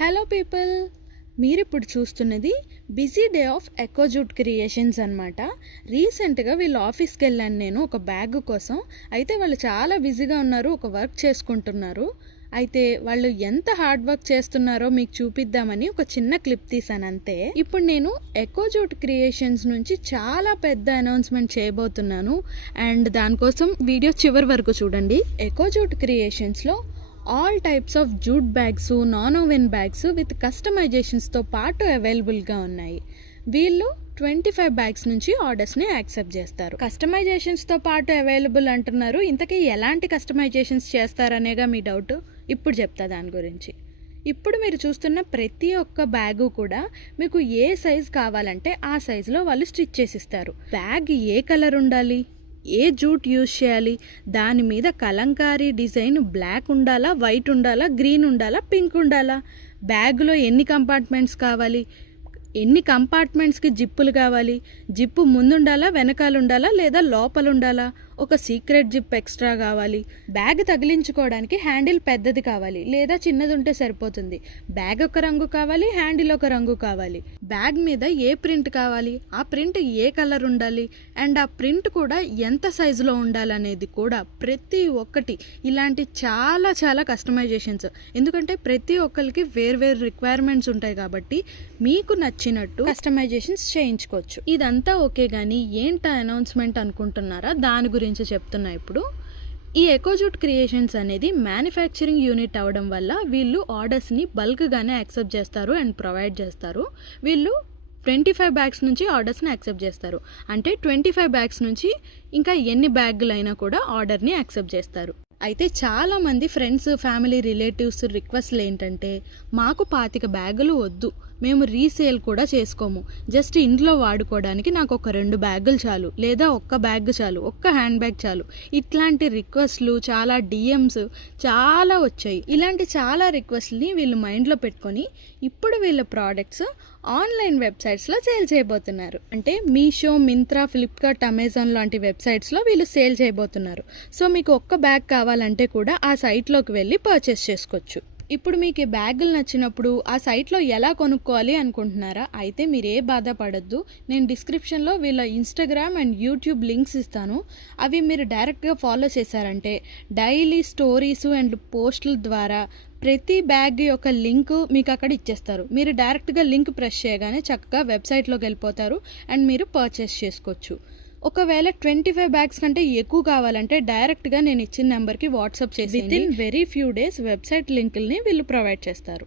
Hello people, మీరిప్పుడు చూస్తున్నది busy day of ఎకోజూట్ creations అనమాట. రీసెంట్గా వీళ్ళ ఆఫీస్కి వెళ్ళాను నేను ఒక బ్యాగ్ కోసం. అయితే వాళ్ళు చాలా బిజీగా ఉన్నారు, ఒక వర్క్ చేసుకుంటున్నారు. అయితే వాళ్ళు ఎంత హార్డ్ వర్క్ చేస్తున్నారో మీకు చూపిద్దామని ఒక చిన్న క్లిప్ తీసాను అంతే. ఇప్పుడు నేను ఎకోజూట్ క్రియేషన్స్ నుంచి చాలా పెద్ద అనౌన్స్మెంట్ చేయబోతున్నాను అండ్ దానికోసం వీడియో చివరి వరకు చూడండి. ఎకోజూట్ క్రియేషన్స్లో all types of jute bags, non woven bags with కస్టమైజేషన్స్తో పాటు అవైలబుల్గా ఉన్నాయి. వీళ్ళు 25 బ్యాగ్స్ నుంచి ఆర్డర్స్ని యాక్సెప్ట్ చేస్తారు. కస్టమైజేషన్స్తో పాటు అవైలబుల్ అంటున్నారు, ఇంతకీ ఎలాంటి కస్టమైజేషన్స్ చేస్తారనేగా మీ డౌట్. ఇప్పుడు చెప్తా దాని గురించి. ఇప్పుడు మీరు చూస్తున్న ప్రతి ఒక్క బ్యాగు కూడా మీకు ఏ సైజ్ కావాలంటే ఆ సైజులో వాళ్ళు స్టిచ్ చేసిస్తారు. బ్యాగ్ ఏ కలర్ ఉండాలి, ఏ జూట్ యూజ్ చేయాలి, దాని మీద కలంకారీ డిజైన్ బ్లాక్ ఉండాలా, వైట్ ఉండాలా, గ్రీన్ ఉండాలా, పింక్ ఉండాలా, బ్యాగులో ఎన్ని కంపార్ట్మెంట్స్ కావాలి, ఎన్ని కంపార్ట్మెంట్స్కి జిప్పులు కావాలి, జిప్పు ముందుండాలా, వెనకాల ఉండాలా, లేదా లోపల ఉండాలా, ఒక సీక్రెట్ జిప్ ఎక్స్ట్రా కావాలి, బ్యాగ్ తగిలించుకోవడానికి హ్యాండిల్ పెద్దది కావాలి లేదా చిన్నది ఉంటే సరిపోతుంది, బ్యాగ్ ఒక రంగు కావాలి, హ్యాండిల్ ఒక రంగు కావాలి, బ్యాగ్ మీద ఏ ప్రింట్ కావాలి, ఆ ప్రింట్ ఏ కలర్ ఉండాలి అండ్ ఆ ప్రింట్ కూడా ఎంత సైజులో ఉండాలనేది కూడా ప్రతి ఒక్కటి ఇలాంటి చాలా చాలా కస్టమైజేషన్స్. ఎందుకంటే ప్రతి ఒక్కరికి వేర్వేరు రిక్వైర్మెంట్స్ ఉంటాయి కాబట్టి మీకు నచ్చినట్టు కస్టమైజేషన్స్ చేయించుకోవచ్చు. ఇదంతా ఓకే, కానీ ఏంటా అనౌన్స్మెంట్ అనుకుంటున్నారా, దాని గురించి చెప్తున్నా. ఇప్పుడు ఈ ఎకోజూట్ క్రియేషన్స్ అనేది మ్యానుఫ్యాక్చరింగ్ యూనిట్ అవడం వల్ల వీళ్ళు ఆర్డర్స్ని బల్క్గానే యాక్సెప్ట్ చేస్తారు అండ్ ప్రొవైడ్ చేస్తారు. వీళ్ళు 25 బ్యాగ్స్ నుంచి ఆర్డర్స్ని యాక్సెప్ట్ చేస్తారు. అంటే 25 బ్యాగ్స్ నుంచి ఇంకా ఎన్ని బ్యాగులు అయినా కూడా ఆర్డర్ని యాక్సెప్ట్ చేస్తారు. అయితే చాలామంది ఫ్రెండ్స్, ఫ్యామిలీ, రిలేటివ్స్ రిక్వెస్ట్లు ఏంటంటే, మాకు 25 బ్యాగులు వద్దు, మేము రీసేల్ కూడా చేసుకోము, జస్ట్ ఇంట్లో వాడుకోవడానికి నాకు ఒక 2 బ్యాగులు చాలు, లేదా ఒక్క బ్యాగ్ చాలు, ఒక్క హ్యాండ్ బ్యాగ్ చాలు. ఇట్లాంటి రిక్వెస్ట్లు, చాలా డిఎమ్స్ చాలా వచ్చాయి. ఇలాంటి చాలా రిక్వెస్ట్ని వీళ్ళు మైండ్లో పెట్టుకొని ఇప్పుడు వీళ్ళ ప్రోడక్ట్స్ ఆన్లైన్ వెబ్సైట్స్లో సేల్ చేయబోతున్నారు. అంటే మీషో, మింత్రా, ఫ్లిప్కార్ట్, అమెజాన్ లాంటి వెబ్సైట్స్లో వీళ్ళు సేల్ చేయబోతున్నారు. సో మీకు ఒక్క బ్యాగ్ కావాలంటే కూడా ఆ సైట్లోకి వెళ్ళి పర్చేస్ చేసుకోవచ్చు. ఇప్పుడు మీకు ఈ బ్యాగులు నచ్చినప్పుడు ఆ సైట్లో ఎలా కొనుక్కోవాలి అనుకుంటున్నారా? అయితే మీరే బాధపడద్దు. నేను డిస్క్రిప్షన్లో వీళ్ళ ఇన్స్టాగ్రామ్ అండ్ యూట్యూబ్ లింక్స్ ఇస్తాను. అవి మీరు డైరెక్ట్గా ఫాలో చేశారంటే డైలీ స్టోరీస్ అండ్ పోస్టుల ద్వారా ప్రతి బ్యాగ్ యొక్క లింక్ మీకు అక్కడ ఇచ్చేస్తారు. మీరు డైరెక్ట్గా లింక్ ప్రెస్ చేయగానే చక్కగా వెబ్సైట్లోకి వెళ్ళిపోతారు అండ్ మీరు పర్చేస్ చేసుకోవచ్చు. ఒకవేళ 25 బ్యాగ్స్ కంటే ఎక్కువ కావాలంటే డైరెక్ట్గా నేను ఇచ్చిన నెంబర్కి వాట్సాప్ చేసి within very few days website లింకుల్ని వీళ్ళు ప్రొవైడ్ చేస్తారు.